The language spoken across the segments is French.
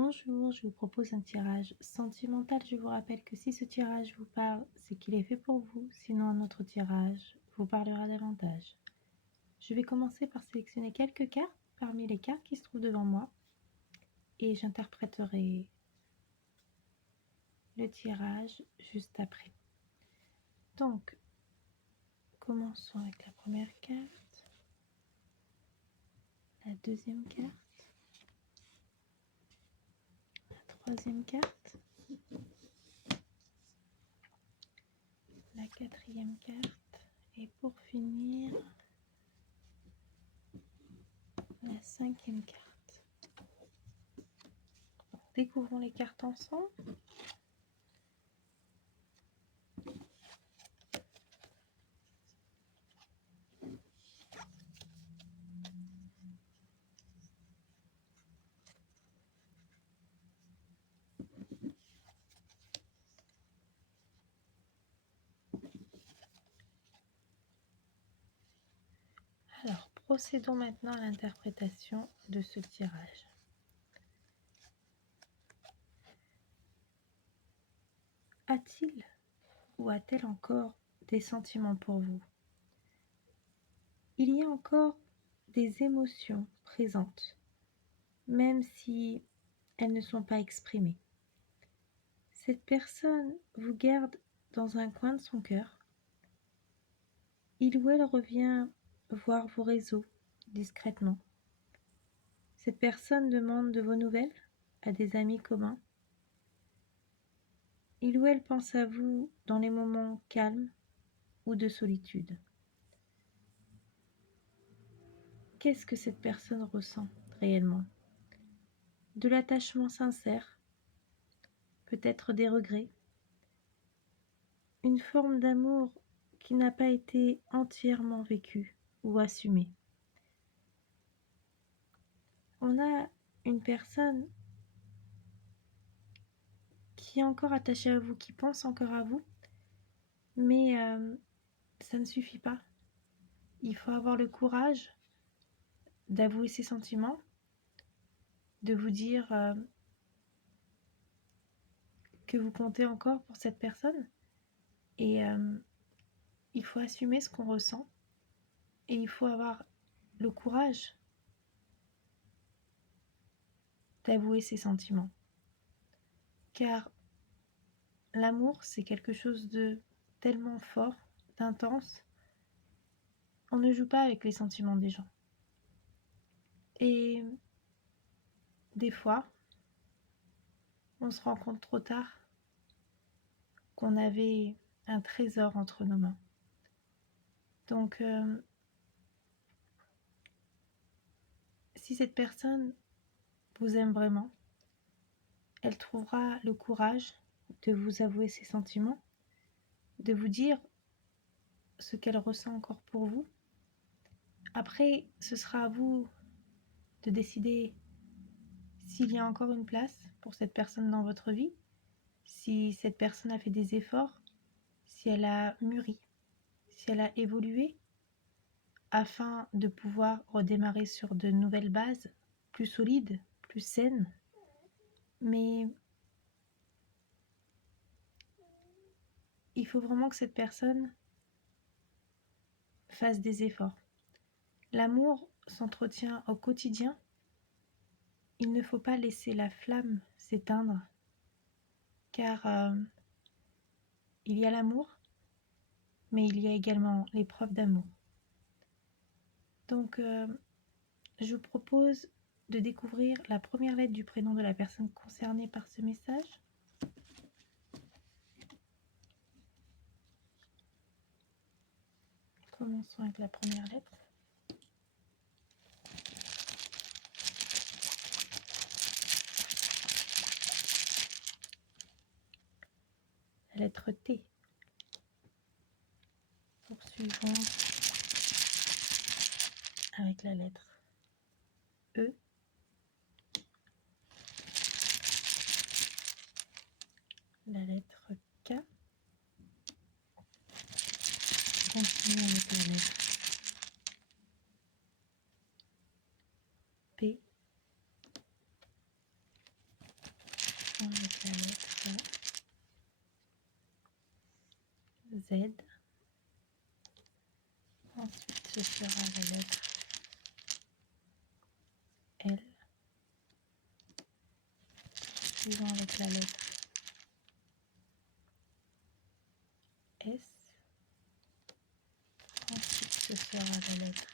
Bonjour, je vous propose un tirage sentimental. Je vous rappelle que si ce tirage vous parle, c'est qu'il est fait pour vous, sinon un autre tirage vous parlera davantage. Je vais commencer par sélectionner quelques cartes parmi les cartes qui se trouvent devant moi et j'interpréterai le tirage juste après. Donc, commençons avec la première carte, la deuxième carte, la troisième carte, la quatrième carte et pour finir, la cinquième carte. Découvrons les cartes ensemble. Alors, procédons maintenant à l'interprétation de ce tirage. A-t-il ou a-t-elle encore des sentiments pour vous? Il y a encore des émotions présentes, même si elles ne sont pas exprimées. Cette personne vous garde dans un coin de son cœur. Il ou elle revient voir vos réseaux discrètement. Cette personne demande de vos nouvelles à des amis communs. Il ou elle pense à vous dans les moments calmes ou de solitude. Qu'est-ce que cette personne ressent réellement? De l'attachement sincère, peut-être des regrets, une forme d'amour qui n'a pas été entièrement vécue ou assumée. On a une personne qui est encore attachée à vous, qui pense encore à vous, mais ça ne suffit pas. Il faut avoir le courage d'avouer ses sentiments, de vous dire que vous comptez encore pour cette personne et il faut assumer ce qu'on ressent et il faut avoir le courage d'avouer ses sentiments. Car l'amour, c'est quelque chose de tellement fort, d'intense. On ne joue pas avec les sentiments des gens. Et des fois, on se rend compte trop tard qu'on avait un trésor entre nos mains. Donc, si cette personne vous aime vraiment, elle trouvera le courage de vous avouer ses sentiments, de vous dire ce qu'elle ressent encore pour vous. Après, ce sera à vous de décider s'il y a encore une place pour cette personne dans votre vie, si cette personne a fait des efforts, si elle a mûri, si elle a évolué, afin de pouvoir redémarrer sur de nouvelles bases, plus solides, plus saines. Mais il faut vraiment que cette personne fasse des efforts. L'amour s'entretient au quotidien. Il ne faut pas laisser la flamme s'éteindre, car il y a l'amour, mais il y a également l'épreuve d'amour. Donc, je vous propose de découvrir la première lettre du prénom de la personne concernée par ce message. Commençons avec la première lettre. La lettre T. Poursuivons avec la lettre E. La lettre K. Continuons avec la lettre P. la lettre Z. Ensuite, ce sera la lettre L, suivant avec la lettre S. Ensuite, ce sera la lettre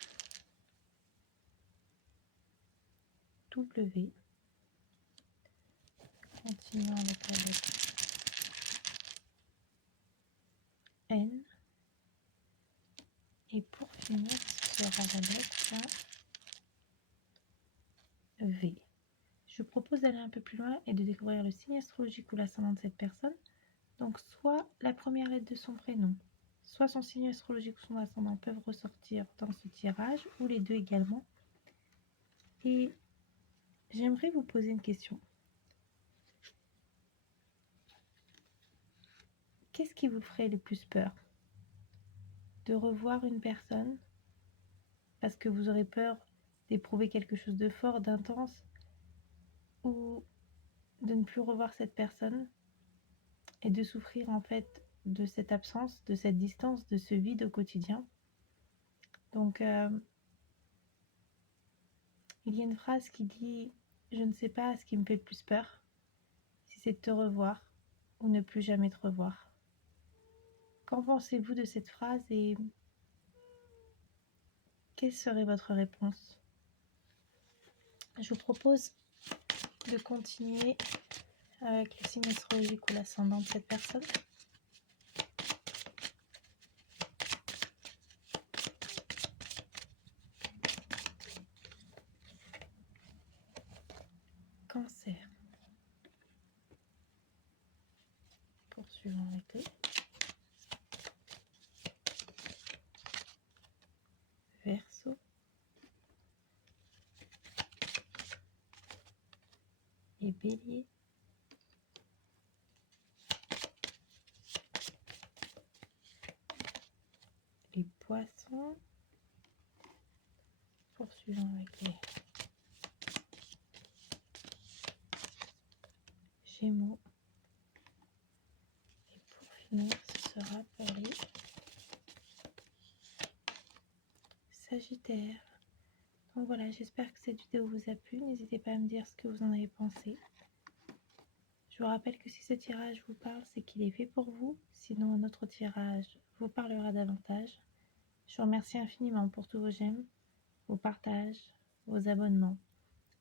W. Continuons avec la lettre N. Et pour finir, ce sera la lettre V. Je propose d'aller un peu plus loin et de découvrir le signe astrologique ou l'ascendant de cette personne. Donc soit la première lettre de son prénom, soit son signe astrologique ou son ascendant peuvent ressortir dans ce tirage, ou les deux également. Et j'aimerais vous poser une question. Qu'est-ce qui vous ferait le plus peur? De revoir une personne parce que vous aurez peur d'éprouver quelque chose de fort, d'intense, ou de ne plus revoir cette personne et de souffrir en fait de cette absence, de cette distance, de ce vide au quotidien. Donc il y a une phrase qui dit « Je ne sais pas ce qui me fait le plus peur, si c'est de te revoir ou ne plus jamais te revoir ». Qu'en pensez-vous de cette phrase et quelle serait votre réponse? Je vous propose de continuer avec le signe astrologique ou l'ascendant de cette personne. Cancer. Poursuivons avec lui. Verseau. Et Bélier. Les Poissons. Poursuivons avec les Gémeaux. Et pour finir, ce sera pour les Sagittaires. Donc voilà, j'espère que cette vidéo vous a plu. N'hésitez pas à me dire ce que vous en avez pensé. Je vous rappelle que si ce tirage vous parle, c'est qu'il est fait pour vous. Sinon, un autre tirage vous parlera davantage. Je vous remercie infiniment pour tous vos j'aime, vos partages, vos abonnements,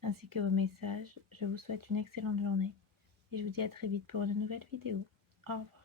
ainsi que vos messages. Je vous souhaite une excellente journée et je vous dis à très vite pour une nouvelle vidéo. Au revoir.